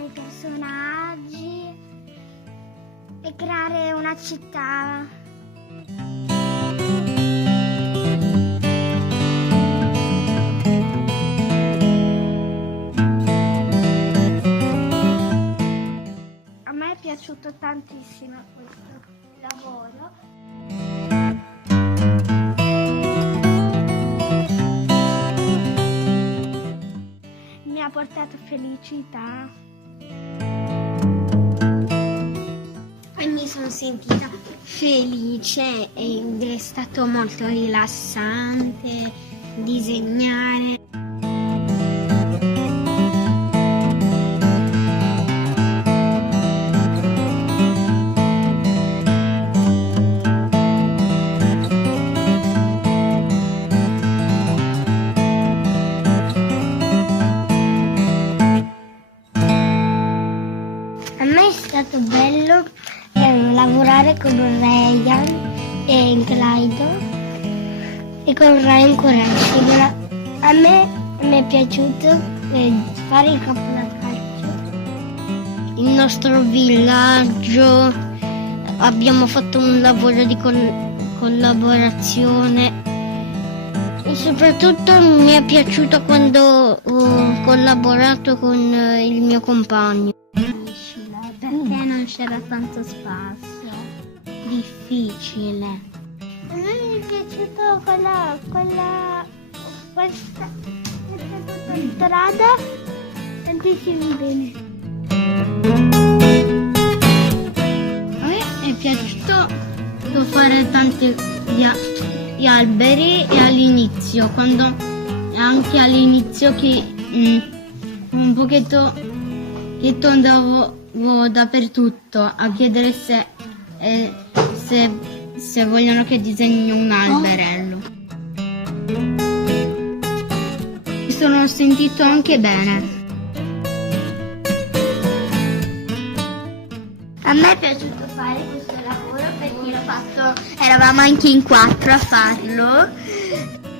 vari personaggi e creare una città. A me è piaciuto tantissimo questo lavoro. Mi ha portato felicità e mi sono sentita felice ed è stato molto rilassante disegnare. A me è stato bello lavorare con Ryan e Clyde e con Ryan Coresci. A me è piaciuto fare il campo da calcio. Il nostro villaggio, abbiamo fatto un lavoro di collaborazione e soprattutto mi è piaciuto quando ho collaborato con il mio compagno. Perché non c'era tanto spazio. Difficile. A me mi è piaciuto questa strada tantissimo bene. A me è piaciuto fare tanti gli alberi e all'inizio, anche all'inizio che un pochetto andavo dappertutto a chiedere se vogliono che disegni un alberello. Mi sono sentito anche bene. A me è piaciuto fare questo lavoro perché eravamo anche in 4 a farlo.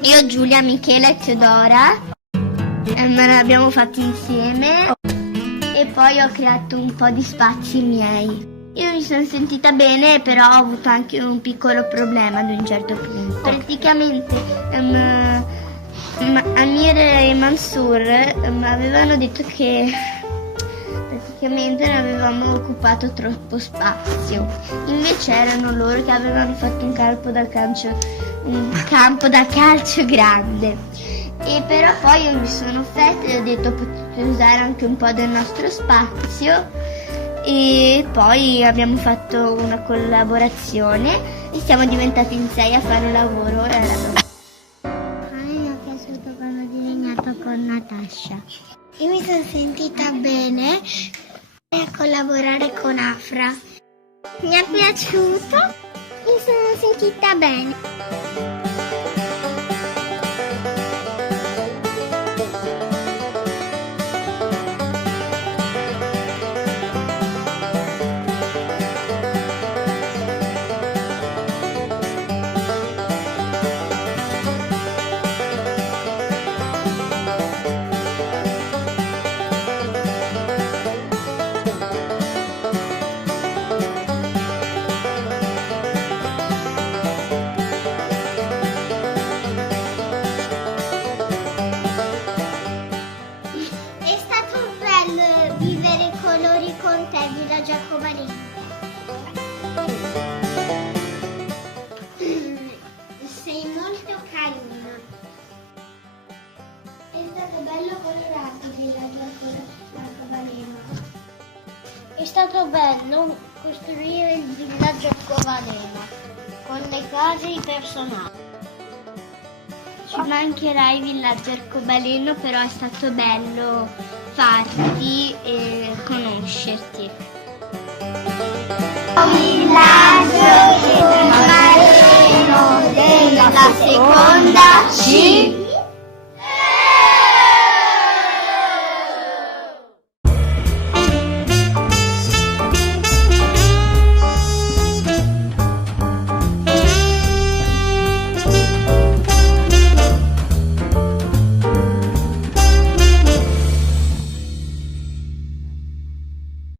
Io, Giulia, Michela e Teodora. Me l'abbiamo fatto insieme. E poi ho creato un po' di spazi miei. Io mi sono sentita bene, però ho avuto anche un piccolo problema ad un certo punto. Praticamente Amir e Mansur avevano detto che praticamente ne avevamo occupato troppo spazio. Invece erano loro che avevano fatto un campo da calcio grande. E però poi io mi sono offesa e ho detto potete usare anche un po' del nostro spazio e poi abbiamo fatto una collaborazione e siamo diventati in 6 a fare un lavoro. A me mi è piaciuto quando ho disegnato con Natasha. Io mi sono sentita bene a collaborare con Afra. Mi è piaciuto, mi sono sentita bene. Sei molto carino. È stato bello colorato il villaggio arcobaleno. È stato bello costruire il villaggio arcobaleno con le case e i personaggi. Ci mancherà il villaggio arcobaleno, però è stato bello farti e conoscerti. Villaggio